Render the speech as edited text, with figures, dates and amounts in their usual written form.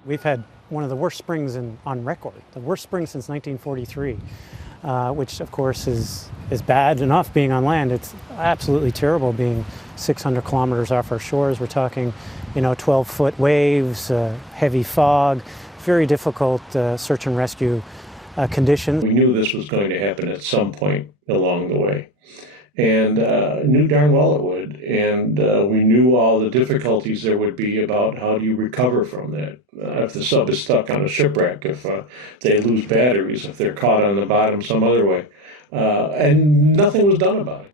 We've had one of the worst springs on record, the worst spring since 1943, which of course is bad enough being on land. It's absolutely terrible being 600 kilometers off our shores. We're talking, 12-foot waves, heavy fog, very difficult search and rescue conditions. We knew this was going to happen at some point along the way, and knew darn well it would. And we knew all the difficulties there would be about how do you recover from that. If the sub is stuck on a shipwreck, if they lose batteries, if they're caught on the bottom some other way. And nothing was done about it.